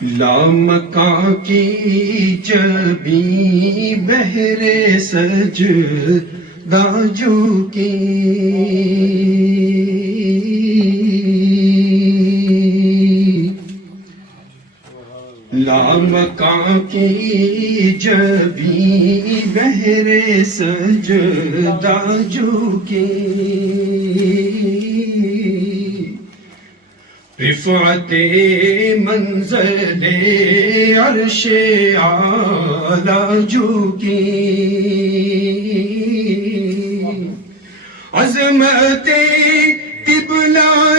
لامکاں کی جبیں بہرے سجدہ جو کی لامکاں کی جبیں بہرے سجدہ جو کی رفعت منزل عرش اعلیٰ جو کی عظمت قبلہ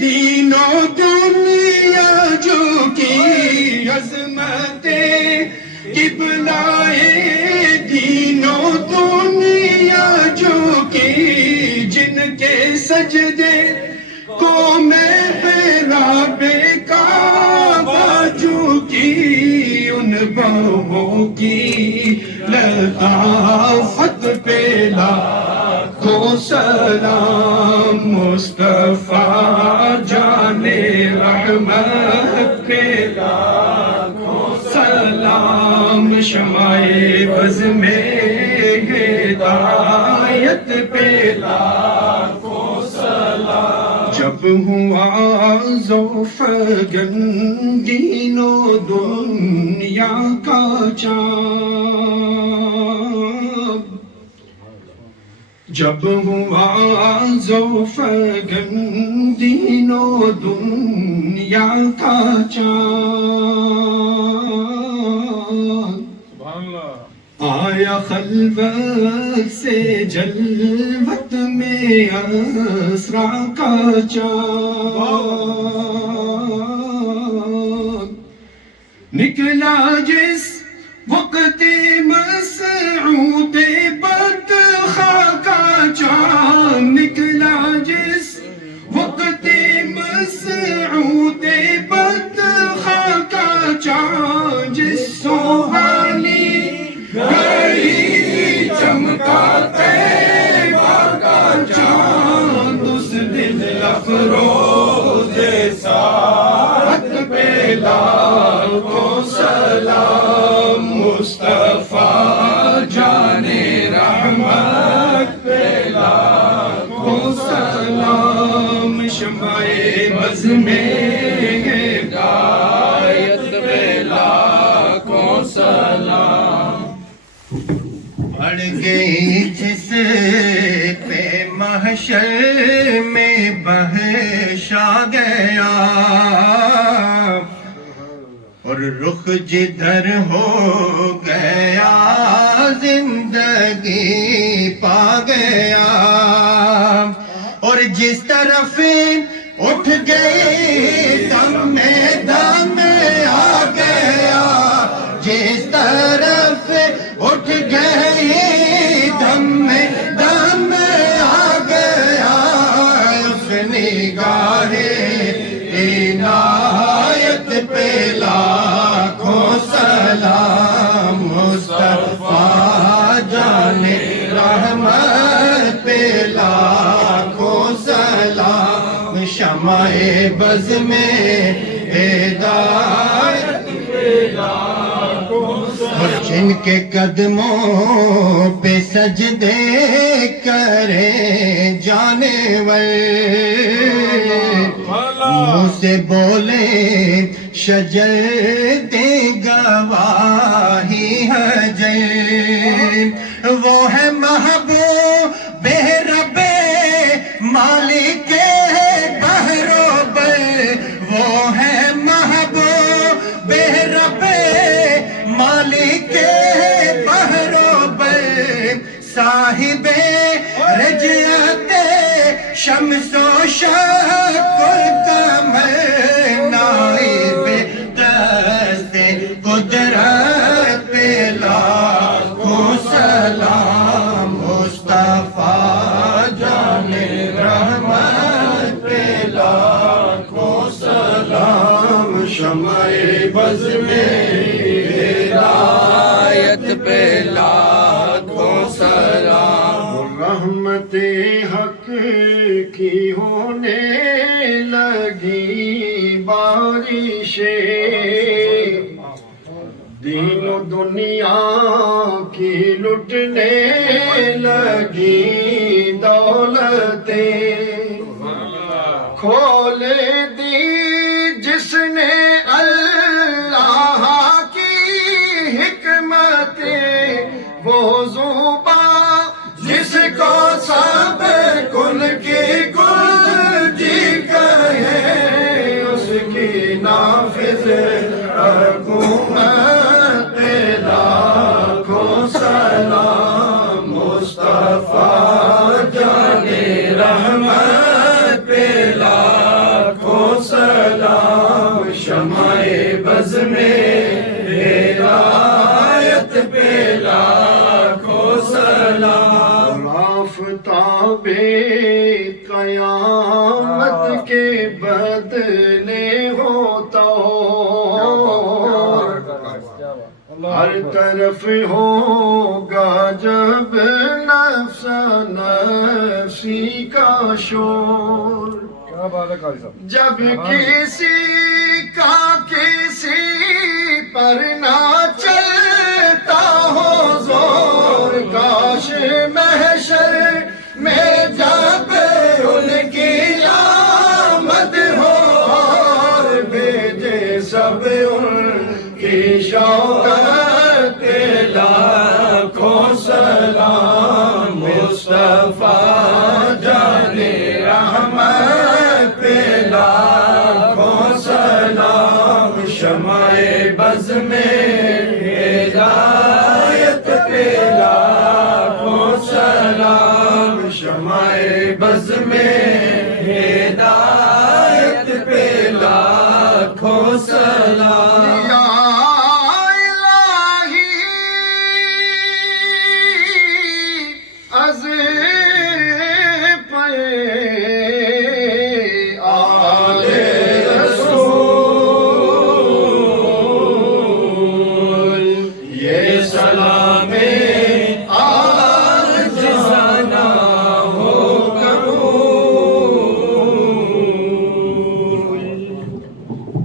دین و دنیا جو کی عظمت قبلہ دین و دنیا جو کی جن کے سجدے کو محراب کعبہ جو کی ان بابوں کی لطافت پہ لاکھوں سلام مصطفیٰ جان رحمت پہ لاکھوں سلام شمع بز میں ہدایت پہ لاکھوں سلام جب ہوا ذوفگن دین و دنیا کا چاند جب ہوا ذوفگن دین و دنیا کا چاند آیا خلوت سے جلوت میں اسرا کا چاند نکلا جس وقت مسعود بدخا کا چاند نکلا جس وقت مسعود بدخا کا چاند جس سوہانی گھڑی چمکا طیبہ کا چاند اس دن افروز ساعت پہ لاکھوں سلام مصطفیٰ جان رحمت پہ لاکھوں سلام شمع بز میں ہدایت پہ لاکھوں سلام بڑھ گئی جس پہ محشر میں بحث آ گیا اور رخ جدھر ہو گیا زندگی پا گیا اور جس طرف اٹھ گئی دم میں دم آ گیا جس طرف اٹھ گئی دم میں دم آ گیا اس نگاہ عنایت پہ لاکھوں سلام مصطفیٰ جان رحمت پہ لاکھوں سلام شمع بز میں ہدایت پہ لاکھوں اور جن کے قدموں پہ سجدے کرے جانور منہ سے بولے شجر دے گواہی حجر وہ ہے محبوب رب مالک بحر و بر وہ ہے محبوب رب مالک بحر و بر صاحب رجعت شمس و شق القمر نائب دست قدرت پہ لاکھوں سلام مصطفیٰ جان رحمت پہ لاکھوں سلام شمع بز میں ہدایت پہ لاکھوں سلام رحمت حق کی ہونے لگی دین و دنیا کی لٹنے لگی دولتیں کھول دی جس نے اللہ کی حکمتیں وہ زبان جس کو سب کل کی کل جی کہے اس کی نافذ حکومت لاکھوں سلام مصطفیٰ جان رحمت پہ لاکھوں سلام شمع بز میں ہدایت پہ لاکھوں سلام آفتاب قیامت کے بدلے ہوتا ہر طرف ہوگا جب نفس نفسی کا شور جب کسی کا کسی پر نہ چلتا ہو زور کاش محشر میں جب ان کی آمد ہو اور بھیجے سب ان کی شوقت لاکھوں سلام مصطفیٰ جان رحمت پہ لاکھوں سلام شمع بز میں ہدایت پہ لاکھوں سلام شمع بز میں ہدایت پہ لاکھوں سلام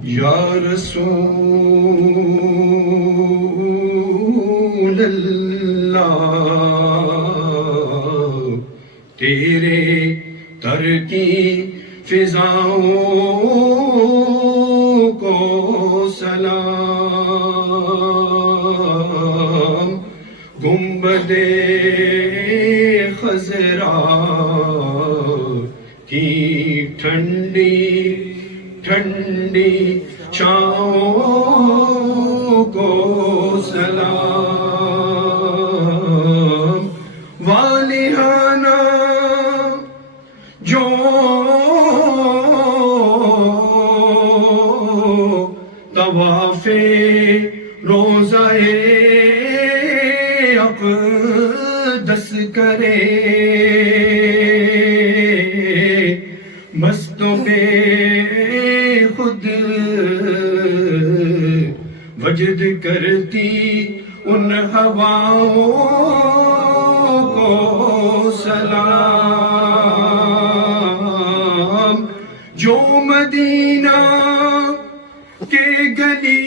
یا رسول اللہ تیرے در کی فضاؤں کو سلام گنبد خضرا کی ٹھنڈی ٹھنڈی چھاؤں کو سلام والہانہ جو طواف روضہ اقدس کرے مستوں پہ خود وجد کرتی ان ہواؤں کو سلام جو مدینہ کے گلی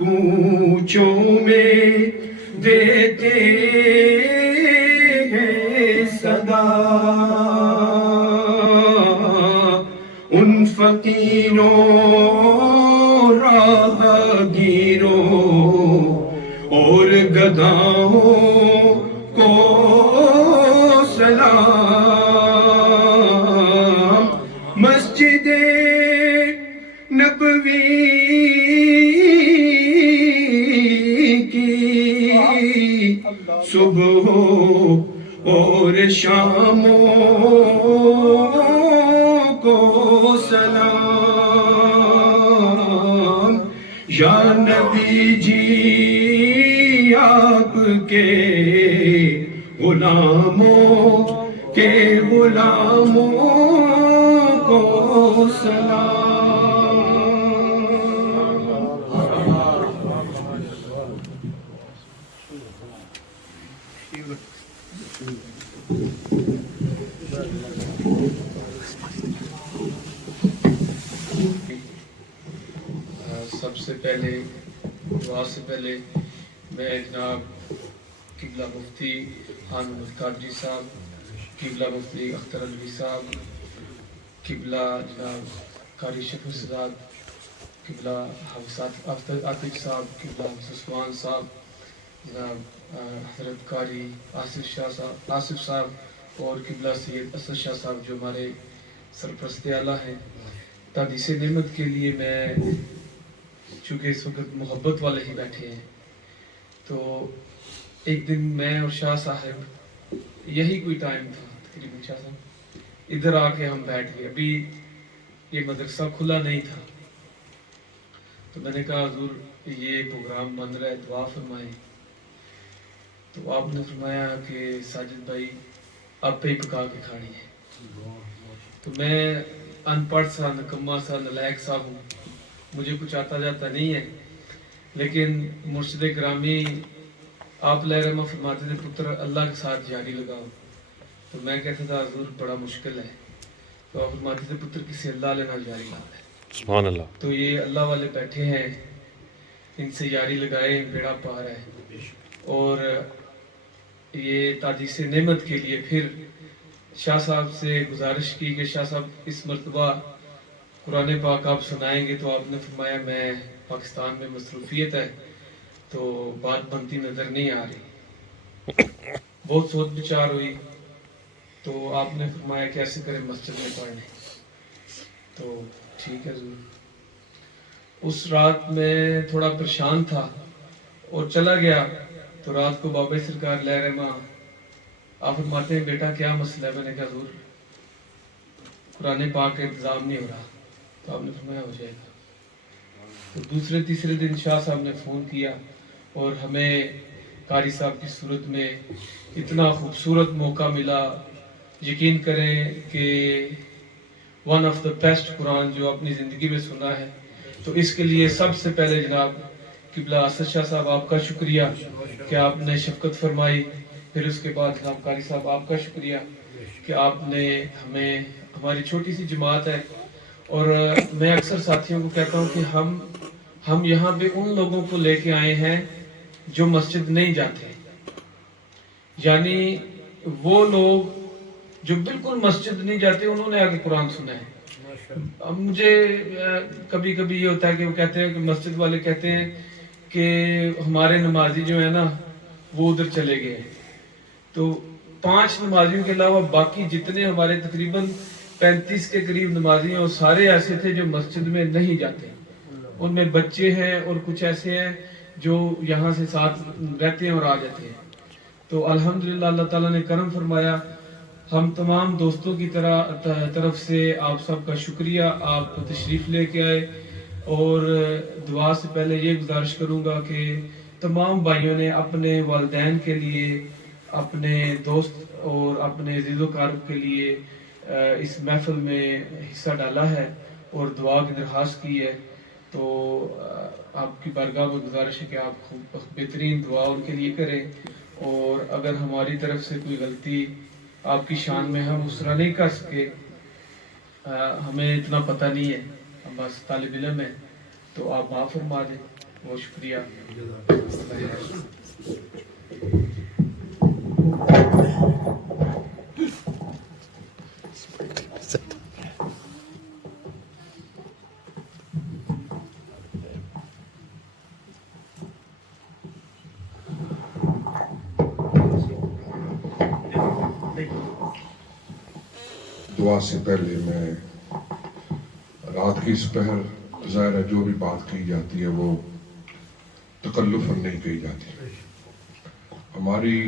کوچوں میں دیتے ہیں صدا ان فقیروں راہگیروں اور گداؤں کو سلام مسجد نبوی کی صبح اور شاموں کو سلام یا نبی جی آپ کے غلاموں کے غلاموں کو سلام سے پہلے دعا سے پہلے میں جناب قبلہ مفتی خان القادری صاحب، قبلہ مفتی اختر الوی صاحب، قبلہ جناب قاری شفیع صاحب، قبلہ حافظ عاطف صاحب، قبلہ حافظ عثمان صاحب، جناب حضرت قاری آصف صاحب اور قبلہ سید اسد شاہ صاحب جو ہمارے سرپرست اعلیٰ ہیں. تحدیث نعمت کے لیے میں چونکہ اس وقت محبت والے ہی بیٹھے ہیں، تو ایک دن میں اور شاہ صاحب یہی کوئی ٹائم تھا تقریباً، شاہ صاحب ادھر آ کے ہم بیٹھ گئے، ابھی یہ مدرسہ کھلا نہیں تھا. تو میں نے کہا حضور یہ پروگرام بن رہا ہے، دعا فرمائیں. تو آپ نے فرمایا کہ ساجد بھائی آپ پہ ہی پکا کے کھانی ہے. تو میں ان پڑھ سا، نکما سا، نلائق سا ہوں، مجھے کچھ آتا جاتا نہیں ہے، لیکن مرشد گرامی آپ علیہ رحمہ فرماتے تھے پتر اللہ کے ساتھ جاری لگاؤ. تو میں کہتا تھا حضور بڑا مشکل ہے. تو آپ فرماتے تھے پتر کسی اللہ علیہ نال جاری لگا ہے. سبحان اللہ. تو یہ اللہ والے بیٹھے ہیں، ان سے یاری لگائے بیڑا پار ہے. اور یہ تحدیث نعمت کے لیے پھر شاہ صاحب سے گزارش کی کہ شاہ صاحب اس مرتبہ قرآن پاک آپ سنائیں گے. تو آپ نے فرمایا میں پاکستان میں مصروفیت ہے تو بات بنتی نظر نہیں آ رہی. بہت سوچ بچار ہوئی تو آپ نے فرمایا کہ ایسے کریں مسجد میں پڑھنے. تو ٹھیک ہے ضرور. اس رات میں تھوڑا پریشان تھا اور چلا گیا. تو رات کو بابا سرکار علیہ رحمہ آپ فرماتے ہیں بیٹا کیا مسئلہ ہے؟ میں نے کہا حضور قرآن پاک کا انتظام نہیں ہو رہا. تو آپ نے فرمایا ہو جائے گا. تو دوسرے تیسرے دن شاہ صاحب نے فون کیا اور ہمیں قاری صاحب کی صورت میں اتنا خوبصورت موقع ملا. یقین کریں کہ ون آف دا بیسٹ قرآن جو اپنی زندگی میں سنا ہے. تو اس کے لیے سب سے پہلے جناب قبلہ اسد شاہ صاحب آپ کا شکریہ کہ آپ نے شفقت فرمائی. پھر اس کے بعد جناب قاری صاحب آپ کا شکریہ کہ آپ نے ہمیں، ہماری چھوٹی سی جماعت ہے اور میں اکثر ساتھیوں کو کہتا ہوں کہ ہم یہاں پہ ان لوگوں کو لے کے آئے ہیں جو مسجد نہیں جاتے، یعنی وہ لوگ جو بالکل مسجد نہیں جاتے انہوں نے آگے قرآن سنا ہے. اب مجھے کبھی کبھی یہ ہوتا ہے کہ وہ کہتے ہیں کہ مسجد والے کہتے ہیں کہ ہمارے نمازی جو ہیں نا وہ ادھر چلے گئے ہیں. تو 5 نمازیوں کے علاوہ باقی جتنے ہمارے تقریباً 35 کے قریب نمازی ہیں وہ سارے ایسے تھے جو مسجد میں نہیں جاتے. ان میں بچے ہیں اور کچھ ایسے ہیں جو یہاں سے ساتھ رہتے ہیں اور آ جاتے ہیں. تو الحمدللہ اللہ تعالیٰ نے کرم فرمایا. ہم تمام دوستوں کی طرف سے آپ سب کا شکریہ، آپ تشریف لے کے آئے. اور دعا سے پہلے یہ گزارش کروں گا کہ تمام بھائیوں نے اپنے والدین کے لیے، اپنے دوست اور اپنے عزیز و اقارب کے لیے اس محفل میں حصہ ڈالا ہے اور دعا کی درخواست کی ہے. تو آپ کی بارگاہ میں گزارش ہے کہ آپ بہترین دعا ان کے لیے کریں. اور اگر ہماری طرف سے کوئی غلطی آپ کی شان میں ہم اس طرح نہیں کر سکے، ہمیں اتنا پتہ نہیں ہے، ہم بس طالب علم ہیں، تو آپ معاف فرما دیں. بہت شکریہ. دعا سے پہلے میں رات کی اس پہر ظاہر ہے جو بھی بات کہی جاتی ہے وہ تکلفاً نہیں کہی جاتی. ہماری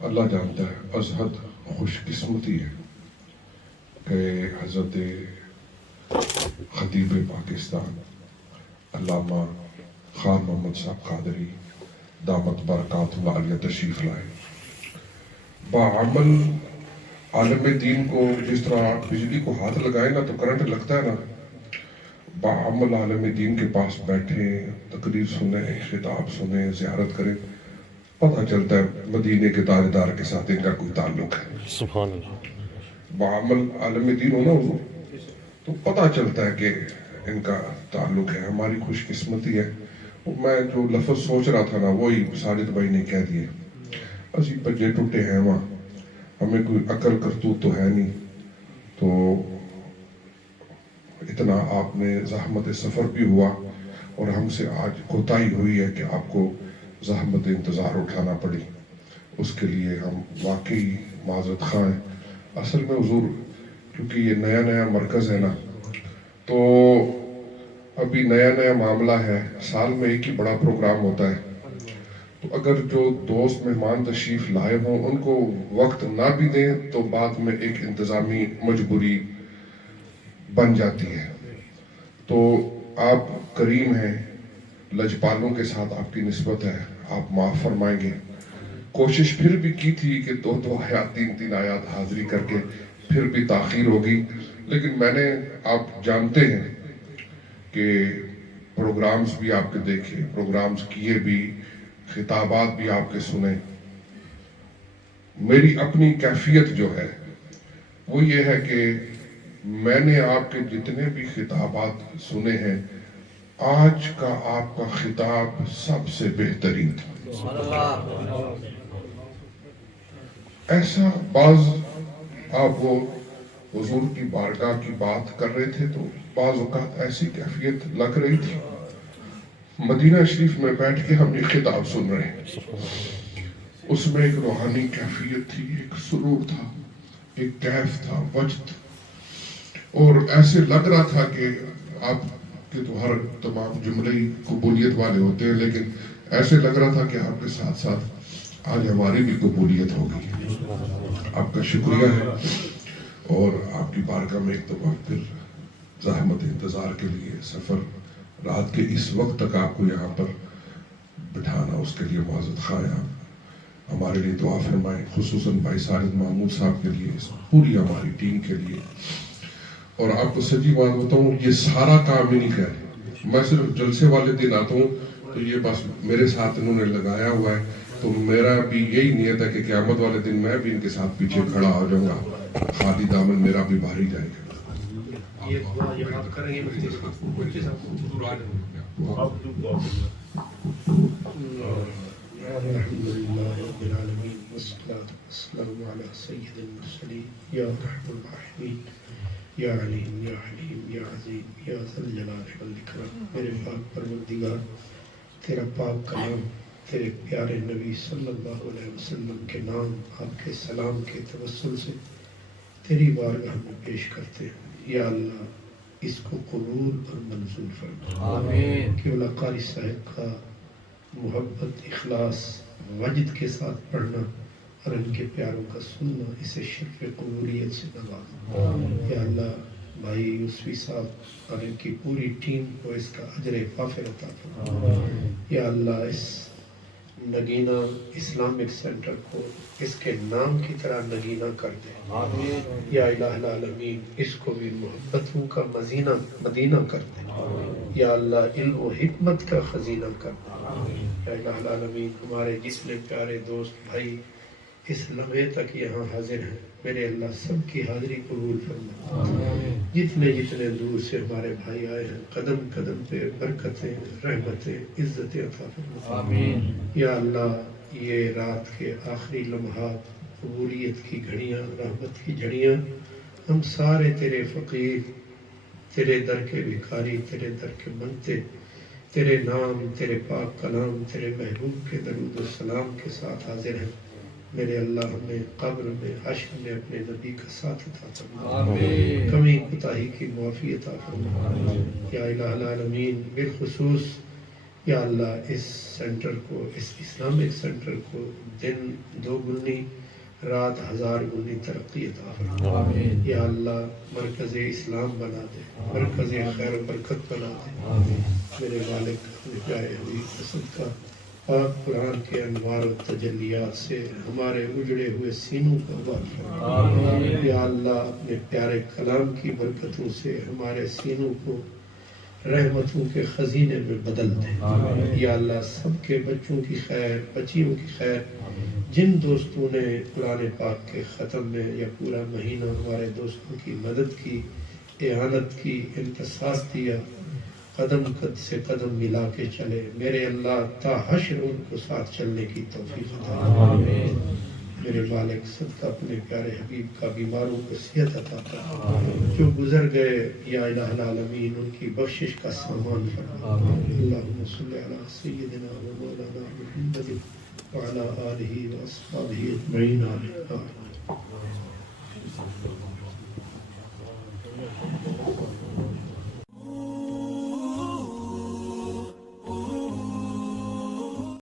اللہ جانتا ہے ازحد خوش قسمتی ہے کہ حضرت خطیب پاکستان علامہ خان محمد صاحب قادری دامت برکات اللہ علیہ تشریف لائے. بعمل عالم دین کو جس طرح آپ بجلی کو ہاتھ لگائیں نا تو کرنٹ لگتا ہے نا، بعمل عالم دین کے پاس بیٹھیں، تقریر سنیں، خطاب سنیں، زیارت کریں، پتہ چلتا ہے مدینے کے تاجدار کے ساتھ ان کا کوئی تعلق ہے. سبحان اللہ. بعمل عالم دین ہونا حضور تو پتہ چلتا ہے کہ ان کا تعلق ہے. ہماری خوش قسمتی ہے. میں جو لفظ سوچ رہا تھا نا وہی ساجد بھائی نے کہہ دیے. اسی بجے ٹوٹے ہیں وہاں, ہمیں کوئی عقل کرتوت تو ہے نہیں, تو اتنا آپ نے زحمت سفر بھی ہوا اور ہم سے آج کوتاہی ہوئی ہے کہ آپ کو زحمت انتظار اٹھانا پڑی. اس کے لیے ہم واقعی معذرت خواہ ہیں. اصل میں حضور کیونکہ یہ نیا مرکز ہے نا, تو ابھی نیا معاملہ ہے, سال میں ایک ہی بڑا پروگرام ہوتا ہے. تو اگر جو دوست مہمان تشریف لائے ہوں ان کو وقت نہ بھی دیں تو بعد میں ایک انتظامی مجبوری بن جاتی ہے. تو آپ کریم ہیں, لجپالوں کے ساتھ آپ کی نسبت ہے, آپ معاف فرمائیں گے. کوشش پھر بھی کی تھی کہ 2 آیات 3 آیات حاضری کر کے, پھر بھی تاخیر ہوگی. لیکن میں نے, آپ جانتے ہیں کہ پروگرامز بھی آپ کے دیکھے, پروگرامز کیے بھی, خطابات بھی آپ کے سنے. میری اپنی کیفیت جو ہے وہ یہ ہے کہ میں نے آپ کے جتنے بھی خطابات سنے ہیں, آج کا آپ کا خطاب سب سے بہترین تھا. ایسا بعض آپ وہ حضور کی بارگاہ کی بات کر رہے تھے تو بعض اوقات ایسی کیفیت لگ رہی تھی مدینہ شریف میں بیٹھ کے ہم یہ خطاب سن رہے ہیں. اس میں ایک روحانی کیفیت تھی, ایک سرور تھا, ایک کیف تھا, وجد, اور ایسے لگ رہا تھا کہ آپ کے تو ہر تمام جملے ہی قبولیت والے ہوتے ہیں, لیکن ایسے لگ رہا تھا کہ آپ کے ساتھ ساتھ آج ہماری بھی قبولیت ہوگی. آپ کا شکریہ ہے, اور آپ کی بارگاہ میں ایک دفعہ پھر زحمت انتظار کے لیے سفر رات کے اس وقت تک آپ کو یہاں پر بٹھانا, اس کے لیے معذرت خواہ ہیں. ہمارے لیے دعا فرمائیں, خصوصاً بھائی ساجد محمود صاحب کے لیے, پوری ہماری ٹیم کے لیے. اور آپ کو سچی بات بتاؤں, یہ سارا کام ہی نہیں کر رہے, میں صرف جلسے والے دن آتا ہوں تو یہ بس میرے ساتھ انہوں نے لگایا ہوا ہے. تو میرا بھی یہی نیت ہے کہ قیامت والے دن میں بھی ان کے ساتھ پیچھے کھڑا ہو جاؤں گا, خالی دامن میرا بھی بھاری جائے گا. یہ دعا یاد کریں گے مفتی صاحب. الحمدللہ رب العالمین والصلاة والسلام علی سید المرسلین یا رحم الراحمین یا علیم یا حلیم یا عظیم یا ذی الجلال والاکرام. میرے پاک پروردگار, تیرا پاک کلام تیرے پیارے نبی صلی اللہ علیہ وسلم کے نام, آپ کے سلام کے توسل سے تیری بارگاہ میں پیش کرتے ہیں. یا اللہ اس کو قبول اور منظور فرما. آمین. کہ اولا قاری صاحب کا محبت, اخلاص, وجد کے ساتھ پڑھنا اور ان کے پیاروں کا سننا اسے شرف قبولیت سے نواز. یا اللہ بھائی یوسفی صاحب اور ان کی پوری ٹیم کو اس کا اجر وافر عطا فرما. یا اللہ اس نگینہ اسلامک سینٹر کو اس کے نام کی طرح نگینہ کر دے. یا الہ العالمین اس کو بھی محبتوں کا مدینہ کر دے. یا اللہ علم و حکمت کا خزینہ کر دے. یا الہ العالمین ہمارے جتنے پیارے دوست بھائی اس لمحے تک یہاں حاضر ہیں, میرے اللہ سب کی حاضری قبول فرما. جتنے دور سے ہمارے بھائی آئے ہیں, قدم قدم پہ برکتیں, رحمتیں, عزتیں عطا فرما. یا اللہ یہ رات کے آخری لمحات, قبولیت کی گھڑیاں, رحمت کی جھڑیاں, ہم سارے تیرے فقیر, تیرے در کے بھکاری, تیرے در کے منتے, تیرے نام, تیرے پاک کلام, تیرے محبوب کے درود و سلام کے ساتھ حاضر ہیں. میرے اللہ ہمیں قبر میں, حشر میں اپنے نبی کا ساتھ عطا فرما. کمی کوتاہی کی معافی عطا فرما. یا الہ العالمین بالخصوص یا اللہ اس سینٹر کو, اس اسلامک سینٹر کو دن 2 گنی رات 1000 گنی ترقی عطا فرما. یا اللہ مرکز اسلام بنا دے, مرکز خیر و برکت بنا دے. میرے والد پیارے حبیب حسد کا پاک قرآن کے انوار و تجلیات سے ہمارے اجڑے ہوئے سینوں کو آباد فرما. یا اللہ اپنے پیارے کلام کی برکتوں سے ہمارے سینوں کو رحمتوں کے خزینے میں بدل دے. یا اللہ سب کے بچوں کی خیر, بچیوں کی خیر, جن دوستوں نے قرآن پاک کے ختم میں یا پورا مہینہ ہمارے دوستوں کی مدد کی, اعانت کی، انتصار دیا، قدم قد سے قدم ملا کے چلے. میرے اللہ تا حشر ان کو ساتھ چلنے کی توفیق عطا فرما. میرے مالک صدقہ اپنے پیارے حبیب کا بیماروں کو صحت عطا فرما. جو گزر گئے یا الہ العالمین ان کی بخشش کا سامان فرما. اللہم صلی علی سیدنا و مولانا محمد وعلی آلہ و اصحابہ اجمعین. آمین.